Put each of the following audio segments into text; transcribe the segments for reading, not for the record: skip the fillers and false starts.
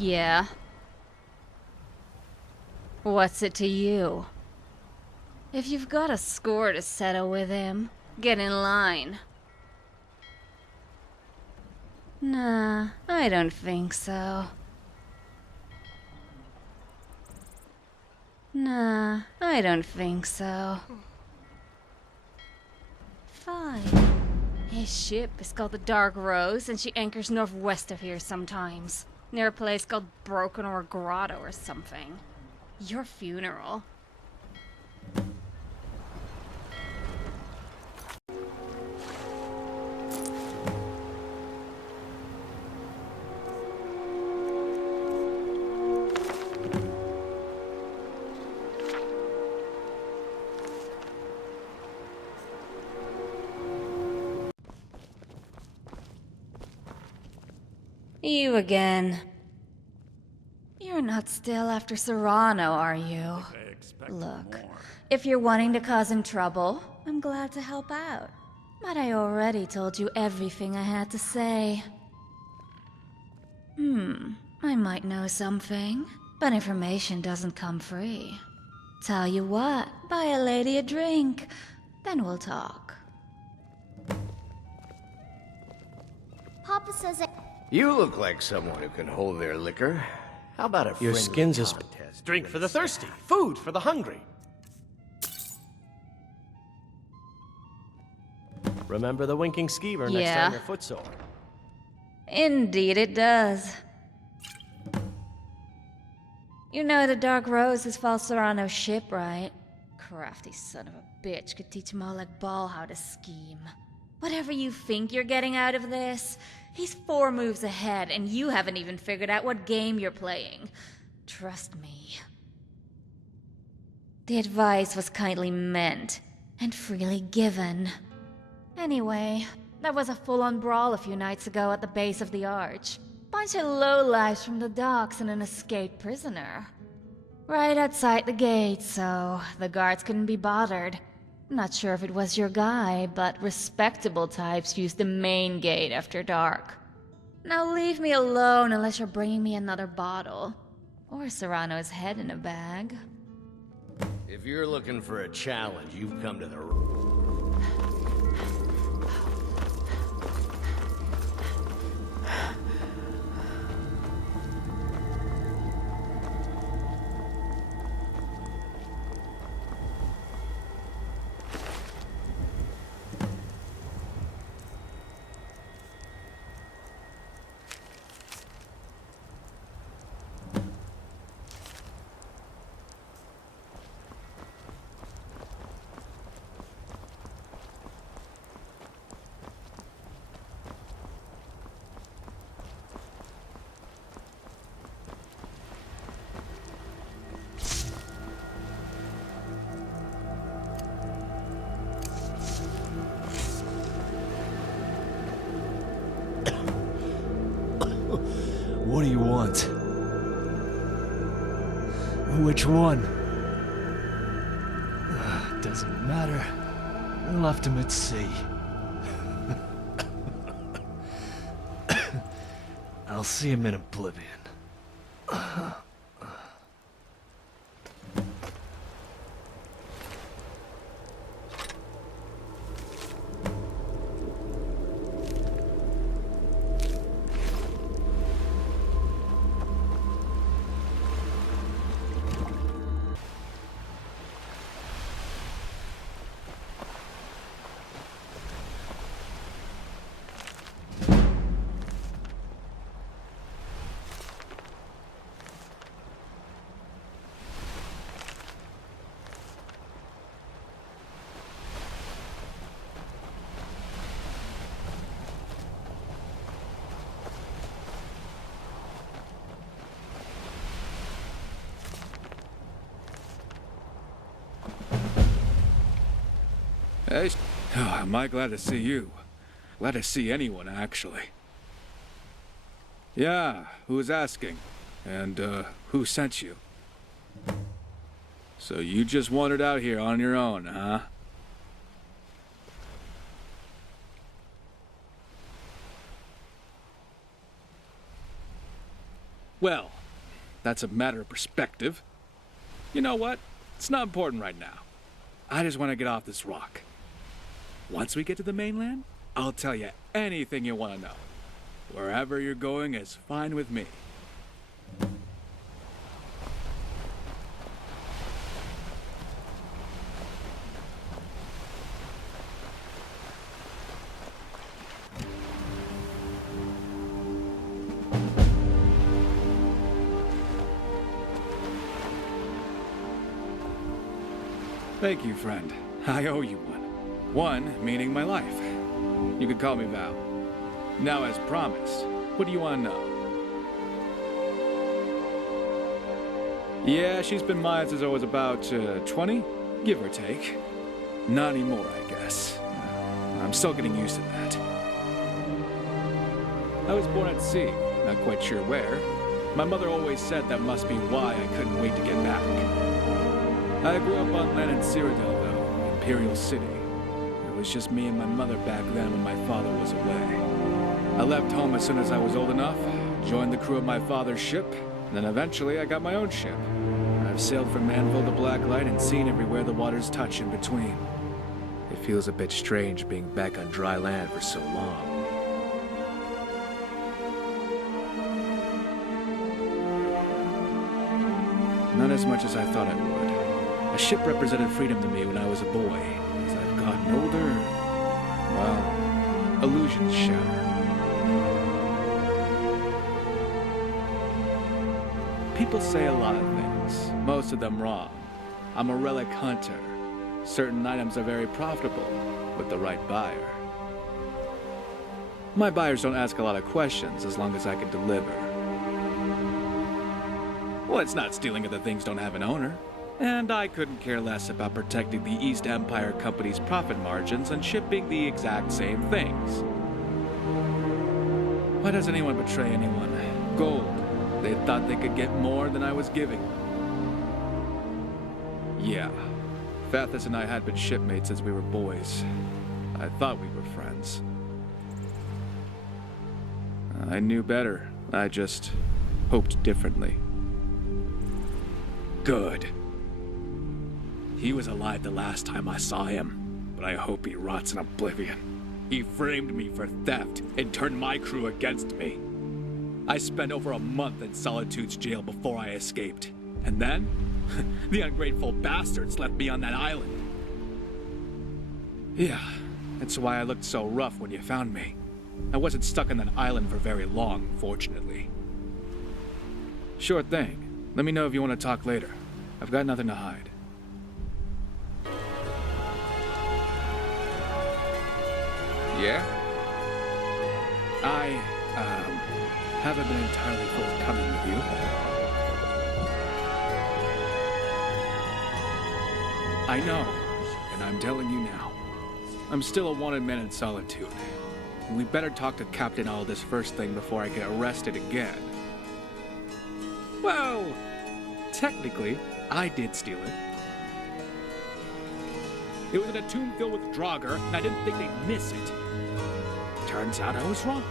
Yeah? What's it to you? If you've got a score to settle with him, get in line. Nah, I don't think so. Nah, I don't think so. Fine. His ship is called the Dark Rose, and she anchors northwest of here sometimes. Near a place called Broken or Grotto or something. Your funeral. You again. You're not still after Serano, are you? Look, if you're wanting to cause him trouble, I'm glad to help out. But I already told you everything I had to say. I might know something, but information doesn't come free. Tell you what, buy a lady a drink, then we'll talk. Papa says it. You look like someone who can hold their liquor. How about a Your friendly skin's as contest? drink for the thirsty, food for the hungry. Remember the winking skeever next Yeah. time your foot's sore. Indeed it does. You know the Dark Rose is Val Serano's ship, right? Crafty son of a bitch could teach him all like Ball how to scheme. Whatever you think you're getting out of this, he's 4 moves ahead and you haven't even figured out what game you're playing. Trust me. The advice was kindly meant and freely given. Anyway, there was a full-on brawl a few nights ago at the base of the arch. Bunch of lowlifes from the docks and an escaped prisoner. Right outside the gate, so the guards couldn't be bothered. Not sure if it was your guy, but respectable types use the main gate after dark. Now leave me alone unless you're bringing me another bottle. Or Serrano's head in a bag. If you're looking for a challenge, you've come to the... What do you want? Which one? Doesn't matter. We left him at sea. I'll see him in oblivion. Hey, am I glad to see you? Glad to see anyone, actually. Yeah, who's asking? And, who sent you? So you just wandered out here on your own, huh? Well, that's a matter of perspective. You know what? It's not important right now. I just want to get off this rock. Once we get to the mainland, I'll tell you anything you want to know. Wherever you're going is fine with me. Thank you, friend. I owe you one. One meaning my life. You could call me Val. Now, as promised, what do you want to know? Yeah, she's been mine since I was about 20, give or take. Not anymore, I guess. I'm still getting used to that. I was born at sea, not quite sure where. My mother always said that must be why I couldn't wait to get back. I grew up on land in Cyrodiil, though, Imperial City. It was just me and my mother back then when my father was away. I left home as soon as I was old enough, joined the crew of my father's ship, and then eventually I got my own ship. I've sailed from Manville to Blacklight and seen everywhere the waters touch in between. It feels a bit strange being back on dry land for so long. Not as much as I thought I would. A ship represented freedom to me when I was a boy. As I've gotten older, well, illusions shatter. People say a lot of things, most of them wrong. I'm a relic hunter. Certain items are very profitable with the right buyer. My buyers don't ask a lot of questions as long as I can deliver. Well, it's not stealing if the things don't have an owner. And I couldn't care less about protecting the East Empire Company's profit margins and shipping the exact same things. Why does anyone betray anyone? Gold. They thought they could get more than I was giving. Yeah. Fathis and I had been shipmates since we were boys. I thought we were friends. I knew better. I just hoped differently. Good. He was alive the last time I saw him, but I hope he rots in oblivion. He framed me for theft and turned my crew against me. I spent over a month in Solitude's jail before I escaped. And then, the ungrateful bastards left me on that island. Yeah, that's why I looked so rough when you found me. I wasn't stuck on that island for very long, fortunately. Sure thing. Let me know if you want to talk later. I've got nothing to hide. Yeah? I, haven't been entirely forthcoming with you. I know, and I'm telling you now. I'm still a wanted man in Solitude. We better talk to Captain Aldous first thing before I get arrested again. Well, technically, I did steal it. It was in a tomb filled with Draugr, and I didn't think they'd miss it. Turns out I was wrong.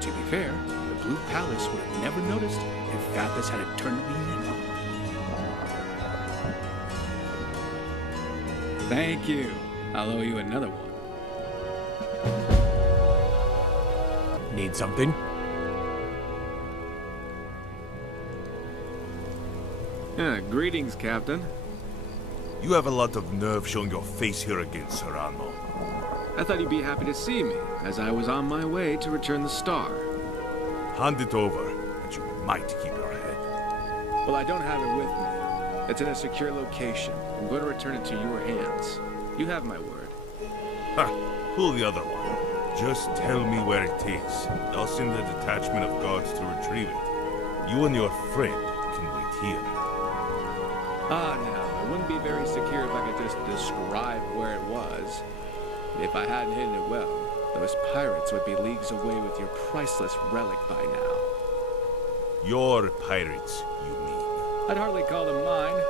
To be fair, the Blue Palace would have never noticed if Fathis had turned me in. Thank you. I'll owe you another one. Need something? Greetings, Captain. You have a lot of nerve showing your face here again, Serano. I thought you'd be happy to see me, as I was on my way to return the star. Hand it over, and you might keep your head. Well, I don't have it with me. It's in a secure location. I'm going to return it to your hands. You have my word. Ha! Pull the other one. Just tell me where it is. I'll send a detachment of guards to retrieve it. You and your friend can wait here. Now, it wouldn't be very secure if I could just describe where it was. If I hadn't hidden it well, those pirates would be leagues away with your priceless relic by now. Your pirates, you mean? I'd hardly call them mine,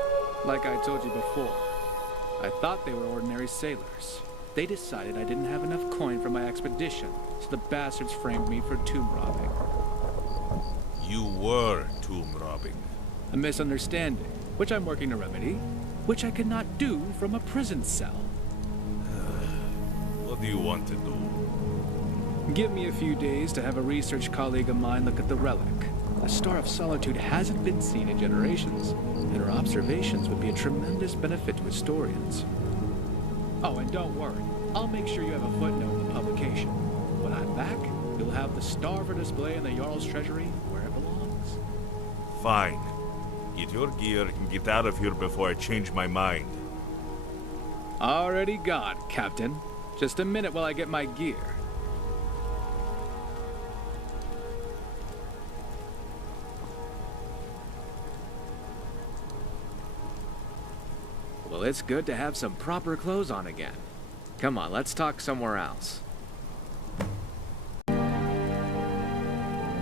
like I told you before. I thought they were ordinary sailors. They decided I didn't have enough coin for my expedition, so the bastards framed me for tomb robbing. You were tomb robbing. A misunderstanding, which I'm working to remedy, which I cannot do from a prison cell. What do you want to do? Give me a few days to have a research colleague of mine look at the relic. The Star of Solitude hasn't been seen in generations, and her observations would be a tremendous benefit to historians. Oh, and don't worry, I'll make sure you have a footnote in the publication. When I'm back, you'll have the star for display in the Jarl's treasury where it belongs. Fine. Get your gear and get out of here before I change my mind. Already gone, Captain. Just a minute while I get my gear. Well, it's good to have some proper clothes on again. Come on, let's talk somewhere else.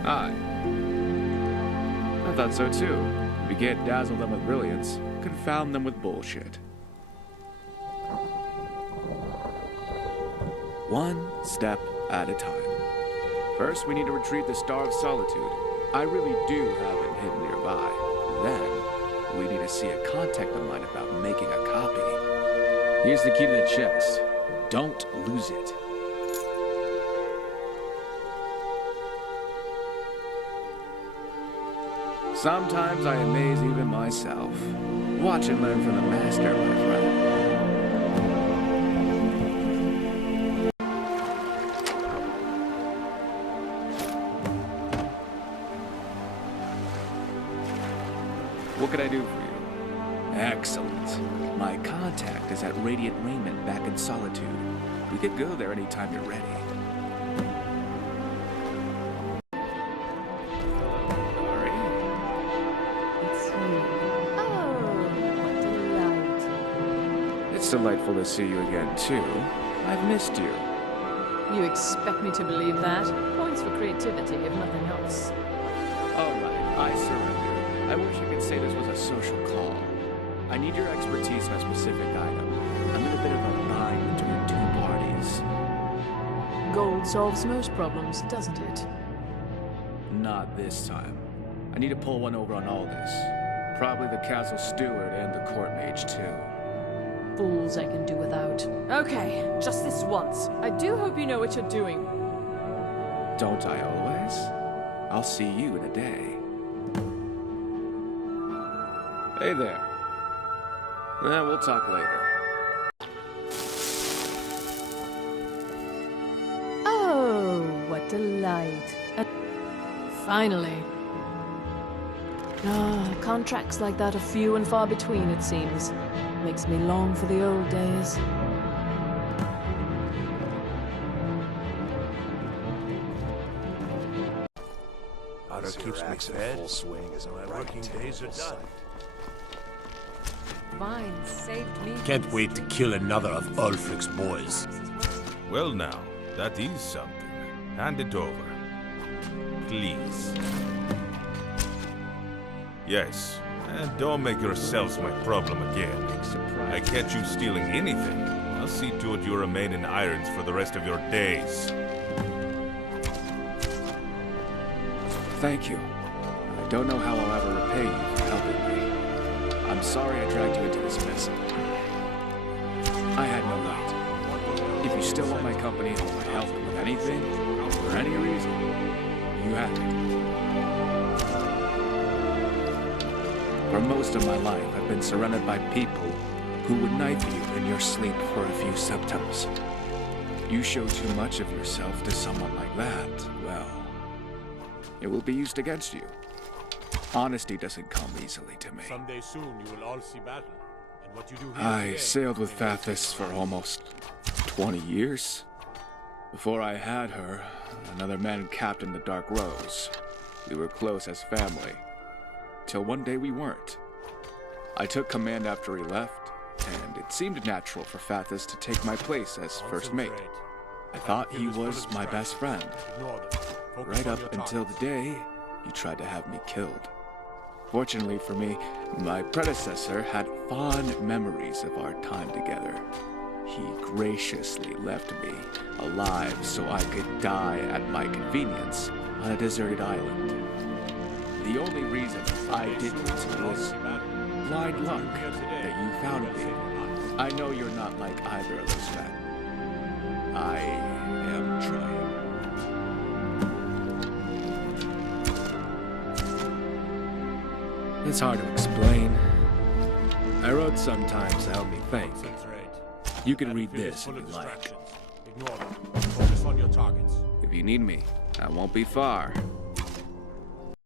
Hi. I thought so too. If you can't dazzle them with brilliance, confound them with bullshit. One step at a time. First, we need to retrieve the Star of Solitude. I really do have it hidden nearby. Then, we need to see a contact of mine about making a copy. Here's the key to the chest. Don't lose it. Sometimes I amaze even myself. Watch and learn from the master, my friend. What can I do for you? Excellent. My contact is at Radiant Raiment back in Solitude. We could go there anytime you're ready. It's delightful to see you again, too. I've missed you. You expect me to believe that? Points for creativity, if nothing else. All right, I surrender. I wish I could say this was a social call. I need your expertise on a specific item. I'm in a bit of a bind between two parties. Gold solves most problems, doesn't it? Not this time. I need to pull one over on Aldous. Probably the castle steward and the court mage, too. Fools I can do without. Okay, just this once. I do hope you know what you're doing. Don't I always? I'll see you in a day. Hey there. We'll talk later. Oh, what delight. Finally. Contracts like that are few and far between, it seems. Makes me long for the old days. Otter keeps me fed. Full swing as my working days are done. Vine saved me. Can't wait to kill another of Ulfric's boys. Well now, that is something. Hand it over. Please. Yes, and don't make yourselves my problem again. I catch you stealing anything, I'll see to it you remain in irons for the rest of your days. Thank you. I don't know how I'll ever repay you for helping me. I'm sorry I dragged you into this mess. I had no right. If you still want my company or my help with anything, for any reason, you have it. For most of my life, I've been surrounded by people who would knife you in your sleep for a few symptoms. You show too much of yourself to someone like that, well, it will be used against you. Honesty doesn't come easily to me. Someday soon you will all see battle. And what you do here I today, sailed with Fathis for almost 20 years. Before I had her, another man captained the Dark Rose. We were close as family. Till one day we weren't. I took command after he left, and it seemed natural for Fathis to take my place as first mate. I thought he was my best friend, Ignore them. Focus right on up your until the targets. day he tried to have me killed. Fortunately for me, my predecessor had fond memories of our time together. He graciously left me alive so I could die at my convenience on a deserted island. The only reason I didn't was blind luck that you found me. I know you're not like either of those men. I am trying. It's hard to explain. I wrote sometimes to help me think. You can read this if you like. Ignore them. Focus on your targets. If you need me, I won't be far.